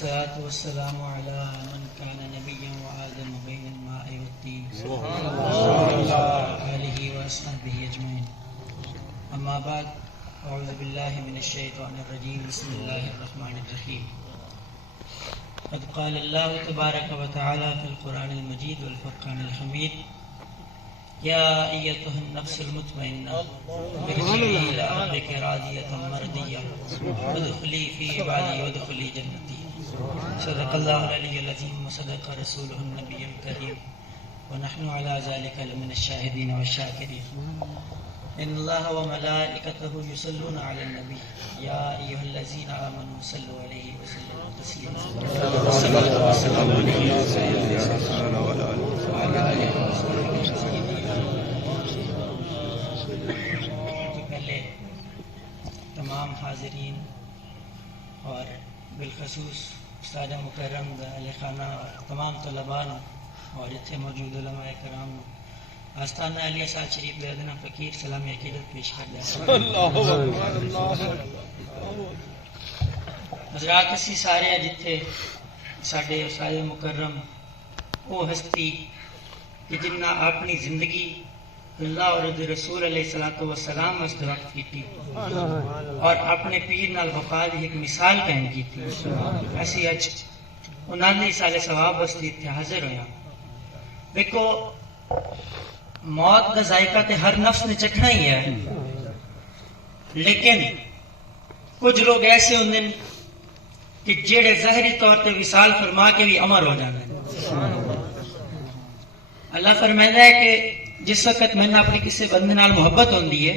والصلاة والسلام على من كان نبيا وآدم بين الماء والطين وعلى آله وأصحابه أجمعين. أما بعد، أعوذ بالله من الشيطان الرجيم. بسم الله الرحمن الرحيم. قد قال الله تبارك وتعالى في القرآن المجيد والفرقان الحميد: يا أيتها النفس المطمئنة ارجعي إلى ربك راضية مرضية وادخلي في عبادي وادخلي جنتي. صدق الله العلي العظيم وصدق رسوله النبي الكريم ونحن على ذلك لمن الشاهدين والشاكرين. إن الله وملائكته يصلون على النبي يا أيها الذين آمنوا صلوا عليه وسلموا تسليما. الصلاة والسلام عليك يا سيدي يا رسول الله وعلى آله وصحبه أجمعين. پہلے تمام حاضرین اور بالخصوص استاد مکرم اہل خانہ تمام طلباء اور اتنے موجود علماء کرام آستانہ علیہ سال شریف بیدنا فقیر سلام عقیدت پیش کر دیا. حضرات اسی سارے جتھے ساڈے استاد مکرم وہ ہستی کہ جنہ اپنی زندگی اللہ اور رسول علیہ الصلوۃ والسلام واسطے وقت کی اور اپنے پیر نال وفا دی ایک مثال قائم کی تھی. ایسی اج انہاں نے سال ثواب واسطے اتنے حاضر ہویا. دیکھو موت کا ذائقہ تے ہر نفس نے چکھنا ہی ہے، لیکن کچھ لوگ ایسے ہوندے کہ جیڑے ظاہری طور تے وصال فرما کے بھی امر ہو جاندے. اللہ فرمائندا ہے کہ جس وقت میں نے اپنے کسی بندے نال محبت ہوندی ہے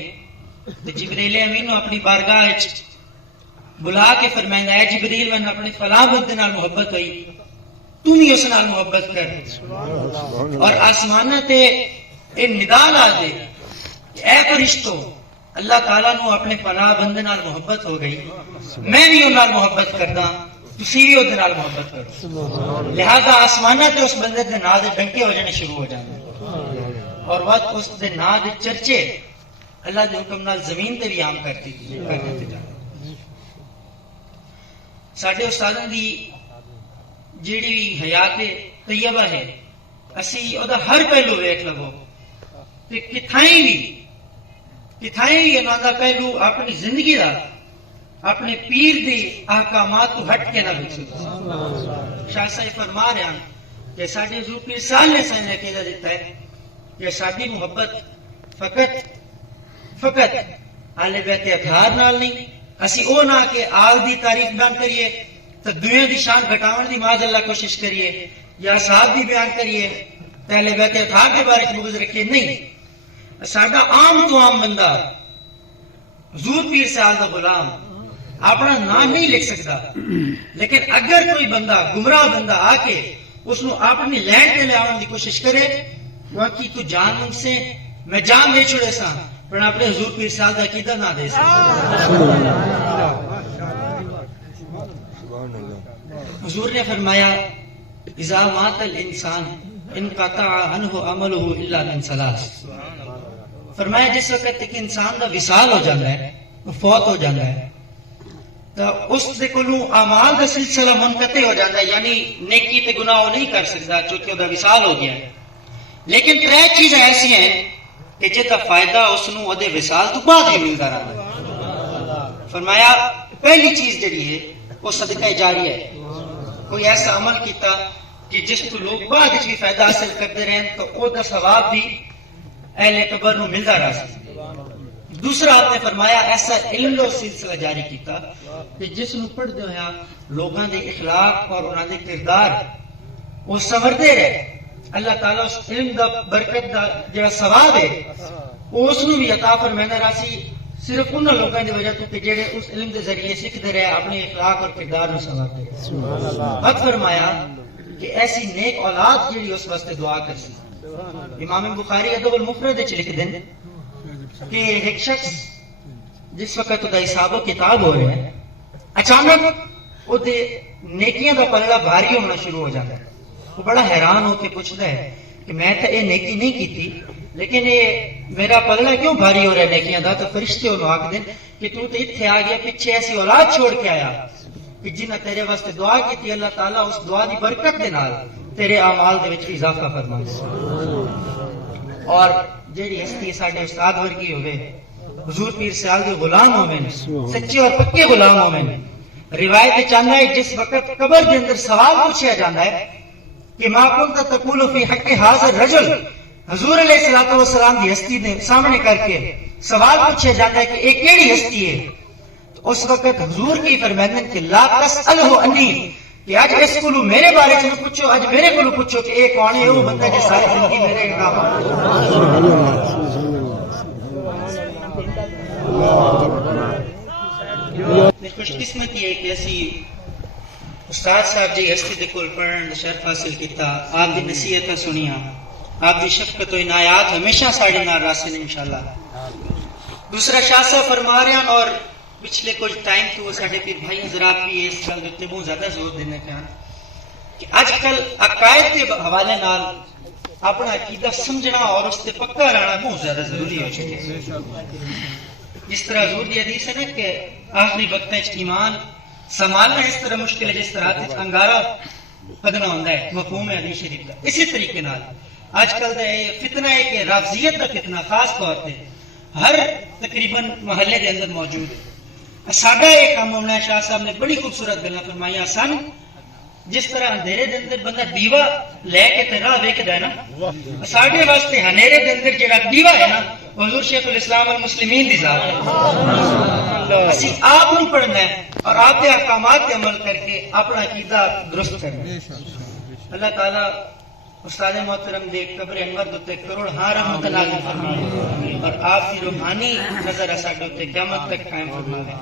تو جبریل امین نو اپنی بارگاہ وچ بلا کے فرمائندا ہے جبریل میں اپنے فلاں بندے نال محبت ہوئی، تو بھی اس نال محبت کر. اور آسمانہ تے اے ندا لا دے اے فرشتو اللہ تعالیٰ نو اپنے فلاں بندے نال محبت ہو گئی، میں بھی ان نال محبت کردا، تسی بھی اس نال محبت کرو. لہذا آسمانہ تے اس بندے دے نال دے ڈنکے ہو جانے شروع ہو جاندے اور وقت اس دے نام دے چرچے اللہ دے حکم نال زمین تے بھی عام کر دیتے جاندے. ساڈے استاداں دی جیڑی حیات طیبہ ہے اسی او دا ہر پہلو ویکھ لو تے کتھائیں بھی انہاں دا پہلو اپنی زندگی دا اپنے پیر دی احکامات تو ہٹ کے نہ ویکھو. شاہ صاحب فرما رہے ہیں کہ ساڈے حضور پیر صاحب نے سائیں عقیدہ دیتا ہے کہ ساری محبت فقط اہل بیت اطہار نال نہیں. اسی او نہ کہ آل دی تعریف بیان کریے تو دنیا دی شان گھٹاون دی معاذ اللہ کوشش کریے یا صاحب دی بیان کریے تو اہل بیت اطہار کے بارے میں بغض رکھیے. نہیں، ساڈا عام تو عام بندہ حضور پیر صاحب دا غلام اپنا نام نہیں لکھ سکتا، لیکن اگر کوئی بندہ گمراہ بندہ آ کے اس نو اپنی لینڈ تے لے آون دی کوشش کرے واقعی تو جان من سے میں جان دے چھوڑے سا پر اپنے حضور پیر صاحب دا عقیدہ نہ دے سا. حضور نے فرمایا اذا مات الانسان انقطع عنہ عملہ الا من ثلاث. فرمایا جس وقت ایک انسان دا وصال ہو جاتا ہے، فوت ہو جاتا ہے، تو اس دے کولوں اعمال دا سلسلہ منقطع ہو جاتا ہے، یعنی نیکی تے گناہ وہ نہیں کر سکتا چونکہ وہ دا وصال ہو گیا ہے. لیکن ترے چیزیں ایسی ہیں کہ جس کا فائدہ اس نو وہ دے وصال تو بعد ہی ملتا رہا ہے. فرمایا پہلی چیز جڑی ہے وہ صدقہ جاریہ ہے. کوئی ایسا عمل کیتا کہ جس تو لوگ بعد بھی فائدہ حاصل کرتے رہیں تو وہ دا ثواب بھی اہل قبر نو ملتا رہا. دوسرا آپ نے فرمایا ایسا علم اور سلسلہ جاری کیتا کہ جس نو پڑھتے ہویا لوگاں دے اخلاق اور انہاں دے کردار وہ سنوردے رہے. اللہ تعالیٰ اس علم دا برکت دا جڑا ثواب ہے اس نو بھی عطا فرمائندا راسی صرف ان لوگوں دی وجہ تو کہ جڑے اس علم دے ذریعے سیکھتے رہے اپنے اخلاق اور کردار نو سنوارتے رہے. حق فرمایا کہ ایسی نیک اولاد جڑی اس واسطے دعا کرسی. امام بخاری ادب المفرد وچ لکھ دین کہ ایک شخص جس وقت دا حساب و کتاب ہو رہا ہے اچانک او دے نیکیاں دا پلڑا بھاری ہونا شروع ہو جاتا ہے. وہ بڑا حیران ہو کے پوچھتا ہے کہ میں تو یہ نیکی نہیں کی لیکن یہ میرا پلڑا کیوں بھاری ہو رہا ہے نیکیاں دا. تو فرشتے انہوں آکھ دیں کہ تو اتنے آ گیا پیچھے ایسی اولاد چھوڑ کے آیا کہ جنہیں تیرے واسطے دعا کی تھی اللہ تعالیٰ اس دعا دی برکت دے نال تیرے اعمال دے وچ اضافہ فرمائے. اور جیڑی ہستی ساڈے استاد ورگی ہوئے حضور پیر سیال دے غلام ہوئے سچے اور پکے غلام ہوئے. روایت چاہتا ہے جس وقت قبر کے اندر سوال پوچھا جاتا ہے کہ ما کنت تقول فی حق ھذا الرجل، حضور علیہ الصلوۃ والسلام کی ہستی نے سامنے کر کے سوال پوچھا جاتا ہے کہ ایک کیڑی ہستی ہے، تو اس وقت حضور کی فرماتے ہیں کہ لا تسألہ انی، کہ اج اس کو میرے بارے میں پوچھو، اج میرے کو پوچھو کہ ایک کون ہے، وہ بندہ جو ساری زندگی میرے نام خوش قسمتی ہے کہ اسی استاد صاحب جی ہستی دے کول پڑھن شرف حاصل کیتا، آپ دی نصیحتاں سنیاں، آپ دی شفقت و عنایات ہمیشہ ساڈے نال راسن انشاءاللہ. دوسرا شاہ صاحب فرما رہے ہیں، اور پچھلے کچھ ٹائم تو ساڈے پیر بھائی حضرات بھی اس گل تے بہت زیادہ زور دینے پہ کہ اج کل عقائد کے حوالے نال اپنا عقیدہ سمجھنا اور اس تے پکا رہنا بہت زیادہ ضروری ہو چکے. جس طرح حضور کی حدیث ہے نا کہ آخری وقت ایمان سنبھالنا اس طرح مشکل ہے جس طرح انگارہ پدنا ہوتا ہے، مفہوم ہے حدیث شریف کا. اسی طریقے نال آج کل دا یہ فتنہ ہے کہ رافضیت کا فتنہ خاص طور پہ ہر تقریباً محلے کے اندر موجود ہے. ساڈا یہ کام ہونا ہے، شاہ صاحب نے بڑی خوبصورت گلاں فرمائیاں سن. جس طرح اندھیرے دے اندر بندہ دیوا لے کے تے راہ ویکھدا ہے نا، ساڈے واسطے ہنیرے دے اندر جڑا دیوا ہے نا حضور شیخ الاسلام المسلمین دی ذات ہے. اسی آپ کو پڑھنا ہے اور آپ کے احکامات پہ عمل کر کے اپنا عقیدہ درست کرنا ہے. اللہ تعالیٰ استاد محترم دے قبر انور دے کروڑ ہاں رحمت نازل فرمائے اور آپ کی روحانی نظر ساڈے تے قیامت تک قائم فرمائے.